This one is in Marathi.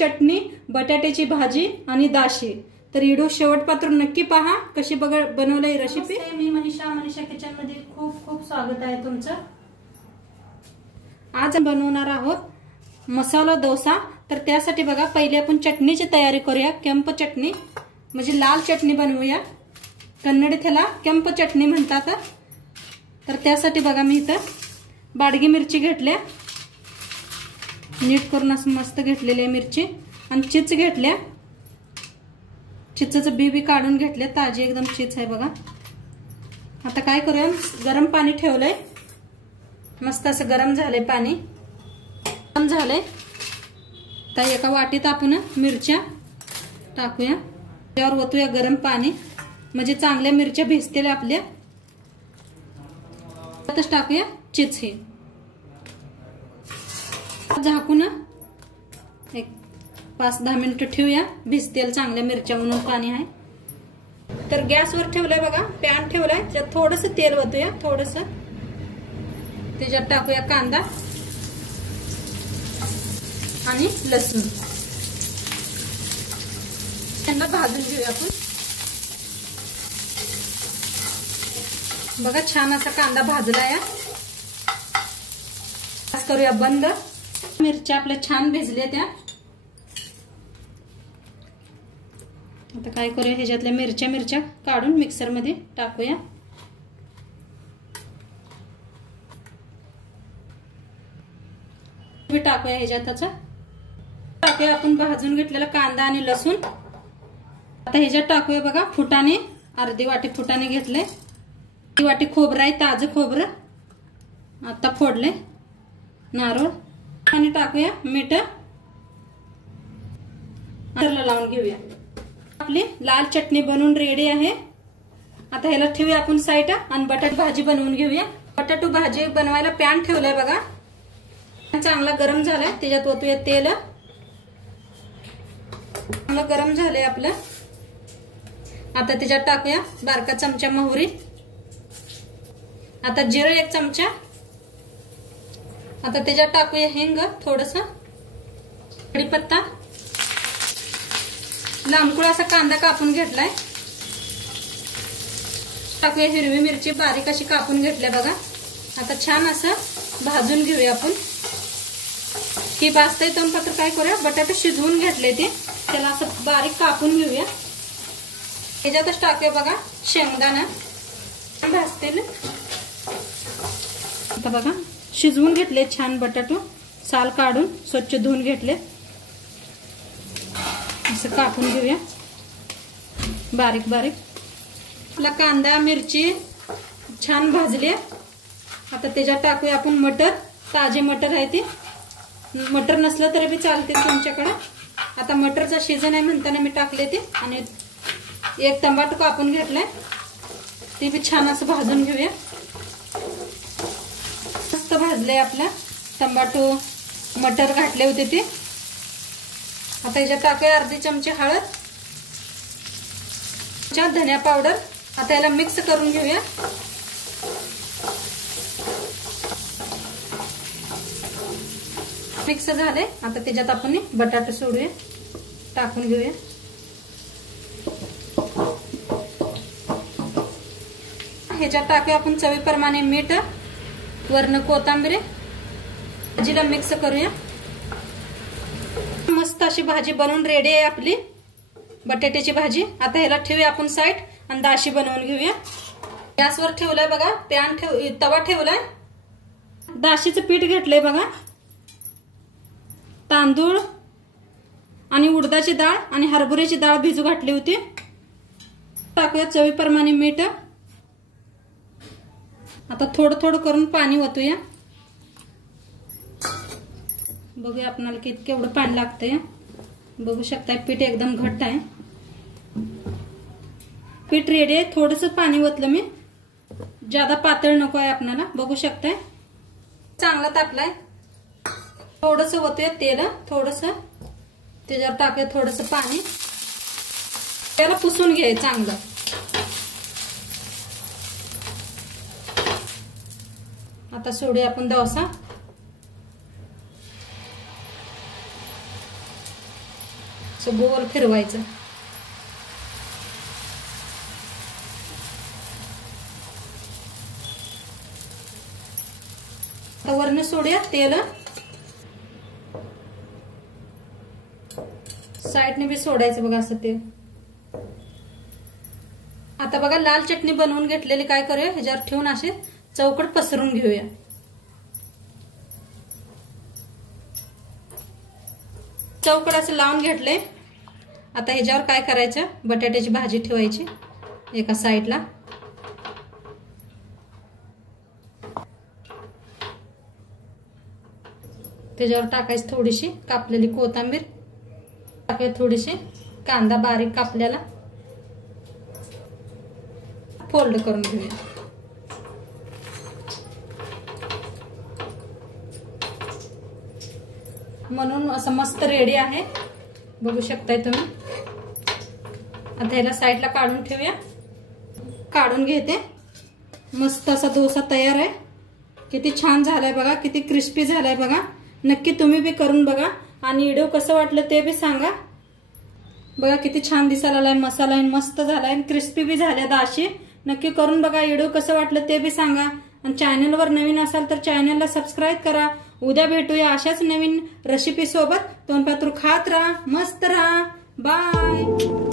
चटणी, बटाट्याची भाजी आणि दाशी। तर व्हिडिओ शेवटपर्यंत नक्की पहा कशी बनवली रेसिपी। मी मनीषा किचन मध्ये खूप खूप स्वागत आहे तुमचं। आज बनवणार आहोत मसाला डोसा। तर त्यासाठी बघा पहिले आपण चटणीची तयारी करूया। केंप चटणी म्हणजे लाल चटणी बनवूया। कन्नडीत त्याला केंप चटणी म्हणतात। तर त्यासाठी बघा मी इथं बाडगी मिरची घेतल्या, नीट करून असं मस्त घेतलेली आहे मिरची, आणि चिच घेतल्या। चिचचं बी काढून घेतले, ताजी एकदम चिच आहे बघा। आता काय करूया, गरम पाणी ठेवलंय, मस्त असं गरम झालंय पाणी, गरम झालंय। तर एका वाटीत आपण मिरच्या टाकूया, त्यावर ओतूया गरम पाणी, म्हणजे चांगल्या मिरच्या भिजतील आपल्या। त्यातच टाकूया चिच ही, झाकून एक 5-10 मिनिटं ठेवूया, भिजतील चांगल्या मिरच्या म्हणून पाणी आहे। तर गॅसवर ठेवलंय बघा, पॅन ठेवलाय, त्यात थोडस तेल ओतूया, थोडस त्याच्यात टाकूया कांदा आणि लसूण, त्यांना भाजून घेऊया आपण। बघा छान असा कांदा भाजलाय। गॅस करूया बंद। मिरच्या आपल्या छान भिजल्या त्या। आता काय करूया, ह्याच्यातल्या मिरच्या काढून मिक्सर मध्ये टाकूया। टाकूया ह्याच्यात टाकूया आपण भाजून घेतलेला कांदा आणि लसूण। आता ह्याच्यात टाकूया बघा फुटाणे, अर्धी वाटी फुटाणे घेतले, ती वाटी खोबरं आहे, ताजं खोबरं आता फोडले, नारळ, आणि टाकूया मीठ, लावून घेऊया। आपली लाल चटणी बनवून रेडी आहे। आता ह्याला ठेवूया आपण साईड, आणि बटाटा भाजी बनवून घेऊया। बटाटू भाजी बनवायला पॅन ठेवलाय बघा, चांगला गरम झालाय, त्याच्यात ओतूया तेल, चांगलं गरम झालंय आपलं। आता त्याच्यात टाकूया बारका चमचा मोहरी, आता जिरं 1 चमचा, आता त्याच्यात टाकूया हिंग थोडस, कढीपत्ता, लांबकुळ असा कांदा कापून घेतलाय, टाकूया हिरवी मिरची बारीक अशी कापून घेतल्या बघा। आता छान असं भाजून घेऊया आपण। ही भाजता येतं फक्त काय करूया, बटाटे शिजवून घेतले ते, त्याला असं बारीक कापून घेऊया। ह्याच्यातच टाकूया बघा शेंगदाणा, भाजतील। आता बघा शिजवून घेतले छान बटाटो, साल काढून स्वच्छ धुवून घेतले, असं कापून घेऊया बारीक बारीक। आपला कांदा मिरची छान भाजली। आता त्याच्यात टाकूया आपण मटर, ताजे मटर आहे ते, मटर नसलं तरी बी चालते तुमच्याकडे। आता मटरचा सीजन आहे म्हणताना मी टाकले ते, आणि 1 टमाटर कापून घेतलाय, ते बी छान असं भाजून घेऊया। मस्त भाजले आपला टमाटो, मटर घातले होते ते। आता ह्याच्यात टाकूया अर्धी चमचे हळद, धनिया पावडर। आता याला मिक्स करून घेऊया। मिक्स झाले, आता त्याच्यात आपण बटाटे सोडूया, टाकून घेऊया। ह्याच्यात टाकूया आपण चवीप्रमाणे मीठ, वरण कोथिंबीर, भाजीला मिक्स करूया। मस्त अशी भाजी बनवून रेडी आहे आपली बटाट्याची भाजी। आता ह्याला ठेवूया आपण साईड, आणि दाशी बनवून घेऊया। गॅसवर ठेवलाय बघा, पॅन तवा ठेवलाय, दाशीचं पीठ घेतलंय बघा, तांदूळ आणि उडदाची डाळ आणि हरभऱ्याची डाळ भिजू घातली होती। टाकूया चवीप्रमाणे मीठ, आता थोडं थोडं करून पाणी ओतूया, बघूया आपल्याला केवढं पाणी लागतंय। बघू शकताय पीठ एकदम घट्ट आहे, पीठ रेडी आहे। थोडंसं पाणी ओतलं मी, ज्यादा पातळ नको आहे आपल्याला, बघू शकताय चांगला तापलाय। थोडंसं ओतूया तेल, थोडंसं त्याच्यावर टाकूया थोडंसं पाणी, त्याला पुसून घ्याय चांगलं। आता सोडूया आपण डोसा। असं गोल फिरवायचं. आता वरनं सोडूया तेल. साईडने बी सोडायचं बघा असं तेल. आता बघा लाल चटणी बनवून घेतलेली काय करूया, ह्याच्यावर ठेवून असे चौकट पसरून घेऊया. चौकट असं लावून घेतले. आता ह्याच्यावर काय करायचं, बटाट्याची भाजी ठेवायची एका साईडला. त्याच्यावर टाकायची थोडीशी कापलेली कोथिंबीर, टाकायची थोडीशी कांदा बारीक कापलेला, फोल्ड करून घेऊया. म्हणून असं मस्त रेडी आहे, बघू शकताय तुम्ही. आता ह्याला साईडला काढून ठेवूया. काढून घेते. मस्त असा डोसा तयार आहे. किती छान झालाय बघा, किती क्रिस्पी झालाय बघा. नक्की तुम्ही बी करून बघा आणि व्हिडिओ कसं वाटलं ते बी सांगा. बघा किती छान दिसायला आलाय, मसाला मस्त झालाय, क्रिस्पी बी झाल्या दाशी. नक्की करून बघा. व्हिडिओ कसं वाटलं ते बी सांगा. आणि चॅनलवर नवीन असाल तर चॅनलला सबस्क्राईब करा. उद्या भेटूया अशाच नवीन रेसिपी सोबत. तोंडपात्र खात राहा, मस्त राहा. बाय.